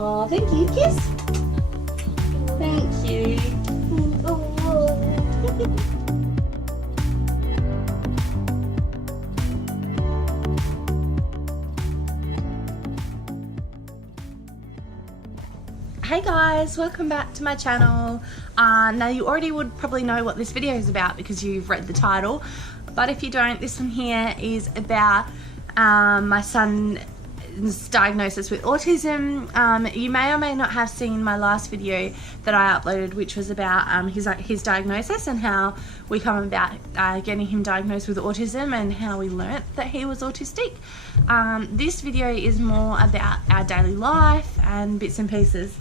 Oh, thank you. Kiss. Thank you. Hey guys, welcome back to my channel. Now you already would probably know what this video is about because you've read the title, but if you don't, this one here is about my son's diagnosis with autism. You may or may not have seen my last video that I uploaded, which was about his diagnosis and how we come about getting him diagnosed with autism and how we learnt that he was autistic. This video is more about our daily life and bits and pieces.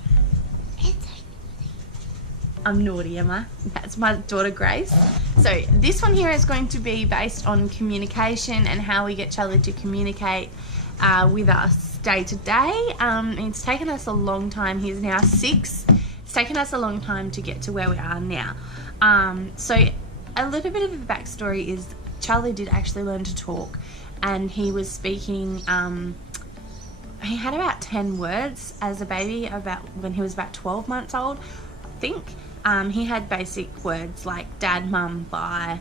I'm naughty, am I? That's my daughter Grace. So this one here is going to be based on communication and how we get Charlie to communicate with us day to day. It's taken us a long time. He's now 6. It's taken us a long time to get to where we are now. So a little bit of a backstory is Charlie did actually learn to talk, and he was speaking. He had about 10 words as a baby, about when he was about 12 months old, I think. He had basic words like dad, mum, bye,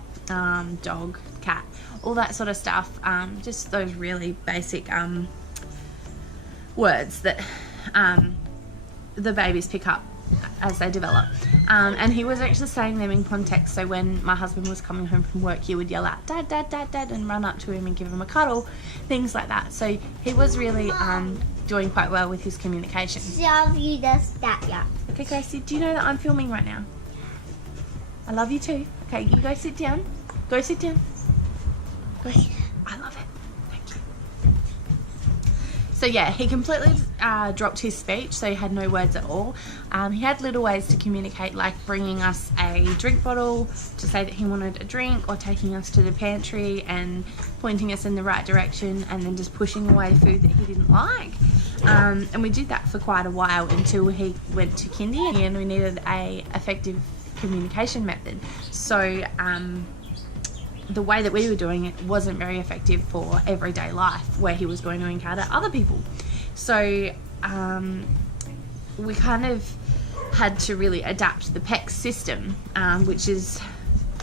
dog, cat, all that sort of stuff. Just those really basic words that the babies pick up as they develop. And he was actually saying them in context. So when my husband was coming home from work, he would yell out, dad, dad, dad, dad, and run up to him and give him a cuddle, things like that. So he was really doing quite well with his communication. Okay, Gracie, do you know that I'm filming right now? I love you too. Okay, you go sit down. Go sit down. Go. I love it. Thank you. So yeah, he completely dropped his speech, so he had no words at all. He had little ways to communicate, like bringing us a drink bottle to say that he wanted a drink, or taking us to the pantry and pointing us in the right direction, and then just pushing away food that he didn't like. And we did that for quite a while until he went to kindy, and we needed a effective communication method. So the way that we were doing it wasn't very effective for everyday life where he was going to encounter other people. So we kind of had to really adapt the PECS system, which is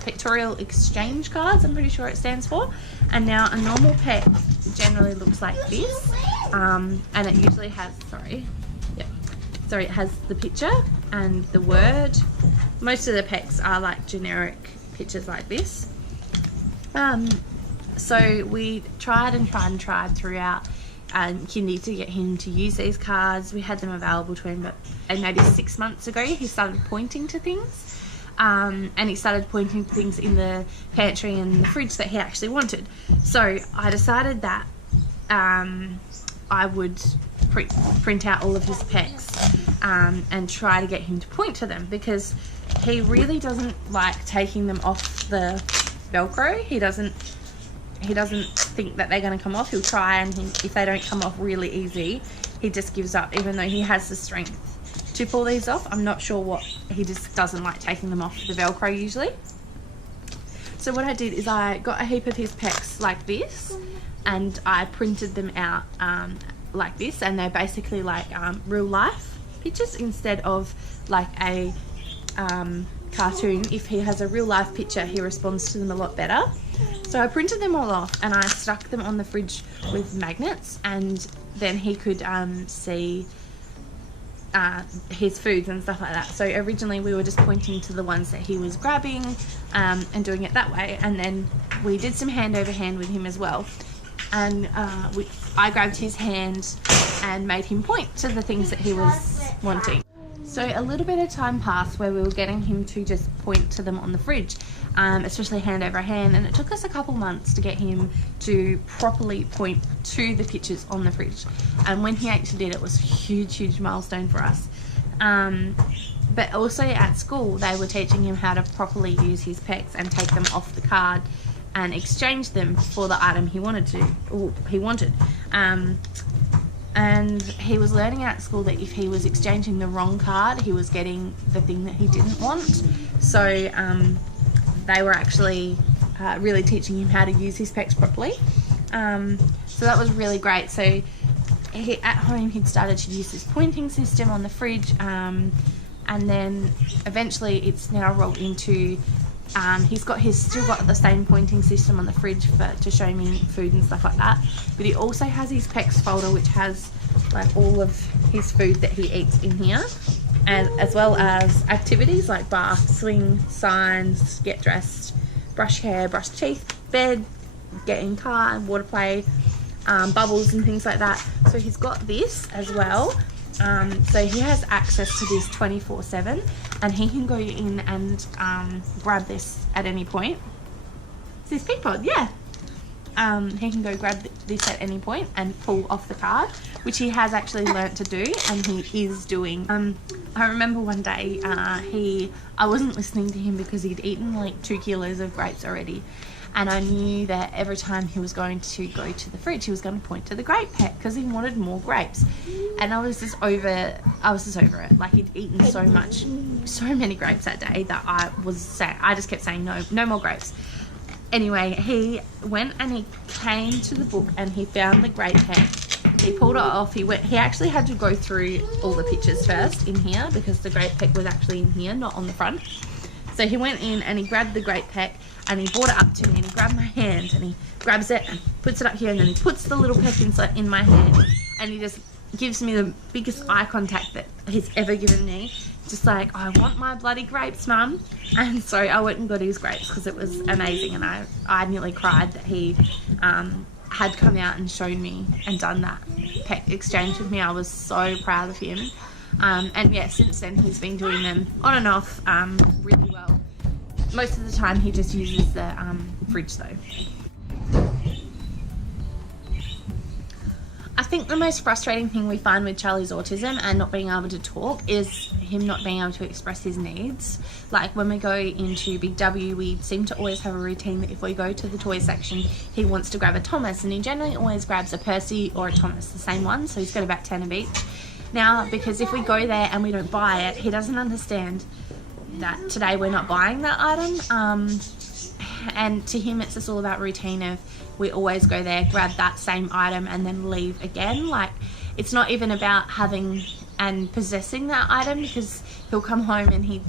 pictorial exchange cards, I'm pretty sure it stands for. And now a normal PEC generally looks like this, and it usually has, it has the picture and the word. Most of the PECS are like generic pictures like this. So we tried throughout kindy to get him to use these cards. We had them available to him, but maybe 6 months ago he started pointing to things. And he started pointing to things in the pantry and the fridge that he actually wanted. So I decided that I would print out all of his PECS and try to get him to point to them, because he really doesn't like taking them off the Velcro. He doesn't think that they're going to come off. He'll try, and if they don't come off really easy, he just gives up, even though he has the strength to pull these off. I'm not sure what, he just doesn't like taking them off the Velcro usually. So what I did is I got a heap of his PECS like this, and I printed them out like this, and they're basically like real life pictures instead of like a cartoon. If he has a real life picture, he responds to them a lot better. So I printed them all off and I stuck them on the fridge with magnets, and then he could see his foods and stuff like that. So originally we were just pointing to the ones that he was grabbing and doing it that way, and then we did some hand over hand with him as well, and I grabbed his hand and made him point to the things that he was wanting. So a little bit of time passed where we were getting him to just point to them on the fridge, especially hand over hand, and it took us a couple months to get him to properly point to the pictures on the fridge. And when he actually did, it was a huge milestone for us. But also at school, they were teaching him how to properly use his PECS and take them off the card and exchange them for the item he wanted. And he was learning at school that if he was exchanging the wrong card, he was getting the thing that he didn't want. So they were actually really teaching him how to use his PECS properly. So that was really great. So at home he'd started to use this pointing system on the fridge, and then eventually it's now rolled into he's still got the same pointing system on the fridge to show me food and stuff like that, but he also has his PECS folder which has like all of his food that he eats in here, and as well as activities like bath, swing, signs, get dressed, brush hair, brush teeth, bed, get in car, water play, bubbles and things like that. So he's got this as well. So he has access to this 24/7, and he can go in and grab this at any point. It's his pig pod, yeah. He can go grab this at any point and pull off the card, which he has actually learnt to do, and he is doing. I remember one day I wasn't listening to him because he'd eaten like 2 kilos of grapes already, and I knew that every time he was going to go to the fridge he was going to point to the grape pack because he wanted more grapes, and I was just over it. Like, he'd eaten so many grapes that day that I just kept saying no more grapes. Anyway, he went and he came to the book and he found the grape pack. He pulled it off. He actually had to go through all the pictures first in here because the grape pack was actually in here, not on the front. So he went in and he grabbed the grape pack and he brought it up to me and he grabbed my hand and he grabs it and puts it up here, and then he puts the little peck in my hand, and he just gives me the biggest eye contact that he's ever given me. Just like, I want my bloody grapes, Mum. And so I went and got his grapes because it was amazing, and I nearly cried that he had come out and shown me and done that pet exchange with me. I was so proud of him. And yeah, since then he's been doing them on and off really well. Most of the time he just uses the fridge though. I think the most frustrating thing we find with Charlie's autism and not being able to talk is him not being able to express his needs. Like, when we go into Big W, we seem to always have a routine that if we go to the toy section, he wants to grab a Thomas, and he generally always grabs a Percy or a Thomas, the same one, so he's got about 10 of each. Now, because if we go there and we don't buy it, he doesn't understand that today we're not buying that item, and to him it's just all about routine of we always go there, grab that same item and then leave again. Like, it's not even about having and possessing that item, because he'll come home and he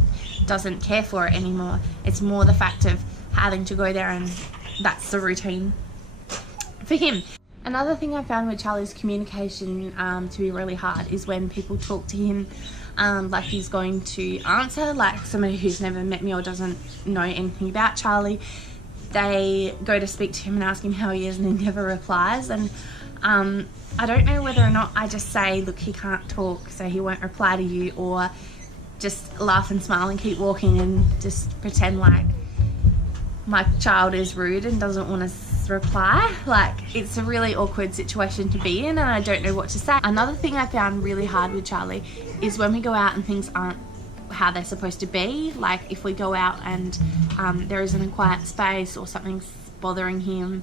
doesn't care for it anymore. It's more the fact of having to go there, and that's the routine for him. Another thing I found with Charlie's communication to be really hard is when people talk to him like he's going to answer, like somebody who's never met me or doesn't know anything about Charlie. They go to speak to him and ask him how he is, and he never replies. And I don't know whether or not I just say, look, he can't talk, so he won't reply to you, or just laugh and smile and keep walking and just pretend like my child is rude and doesn't want to reply. Like, it's a really awkward situation to be in, and I don't know what to say. Another thing I found really hard with Charlie is when we go out and things aren't how they're supposed to be. Like, if we go out and there isn't a quiet space or something's bothering him,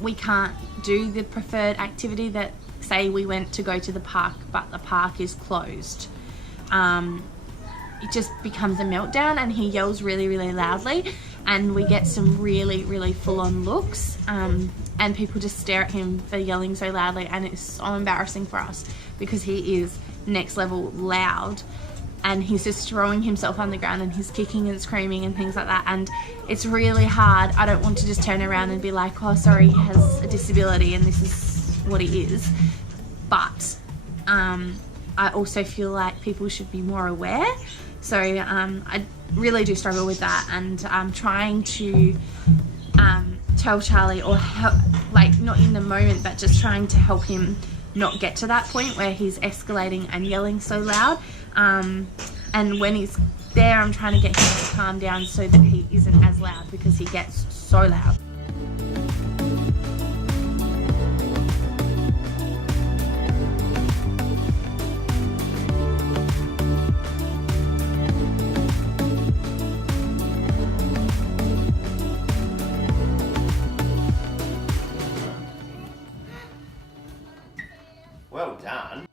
we can't do the preferred activity. That, say we went to go to the park but the park is closed, it just becomes a meltdown and he yells really, really loudly, and we get some really, really full-on looks, and people just stare at him for yelling so loudly, and it's so embarrassing for us because he is next level loud, and he's just throwing himself on the ground and he's kicking and screaming and things like that, and it's really hard. I don't want to just turn around and be like, oh, sorry, he has a disability and this is what he is, but I also feel like people should be more aware. So I really do struggle with that, and I'm trying to tell Charlie, or help, like, not in the moment, but just trying to help him not get to that point where he's escalating and yelling so loud. And when he's there, I'm trying to get him to calm down so that he isn't as loud, because he gets so loud. Well done.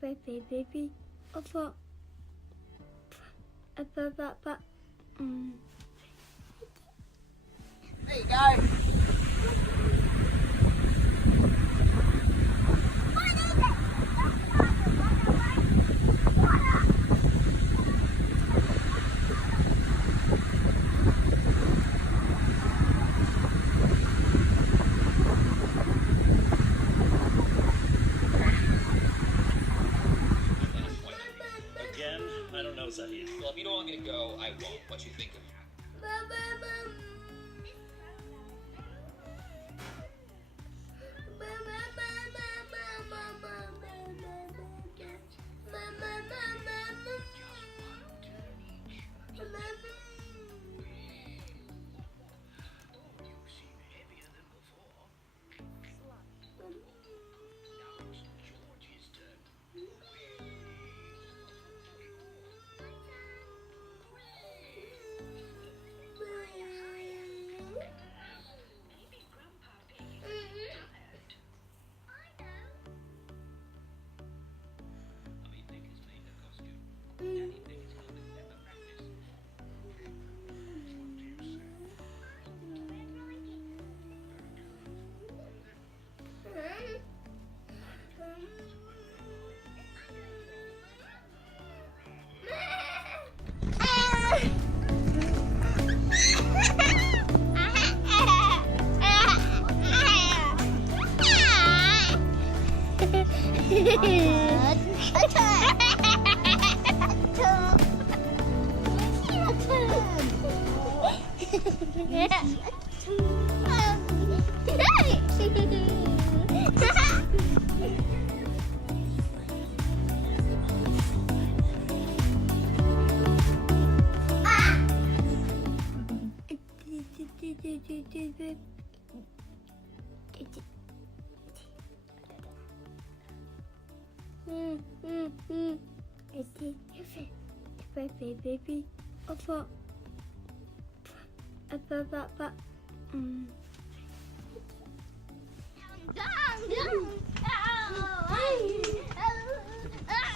baby. There you go. Again, I don't know, Zahid. Well, if you don't want me to go, I won't. What you think of me? Baby.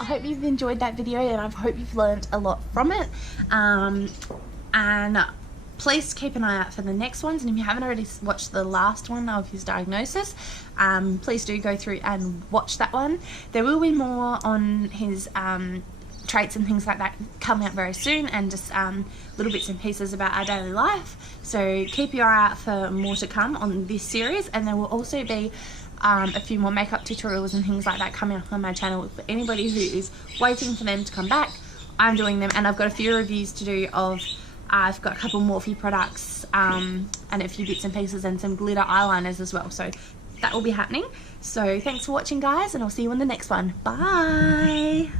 I hope you've enjoyed that video and I hope you've learned a lot from it. And please keep an eye out for the next ones, and if you haven't already watched the last one of his diagnosis, please do go through and watch that one. There will be more on his traits and things like that coming out very soon, and just little bits and pieces about our daily life, so keep your eye out for more to come on this series. And there will also be a few more makeup tutorials and things like that coming up on my channel for anybody who is waiting for them to come back. I'm doing them, and I've got a few reviews to do of I've got a couple Morphe products and a few bits and pieces and some glitter eyeliners as well, so that will be happening. So thanks for watching guys, and I'll see you in the next one. Bye.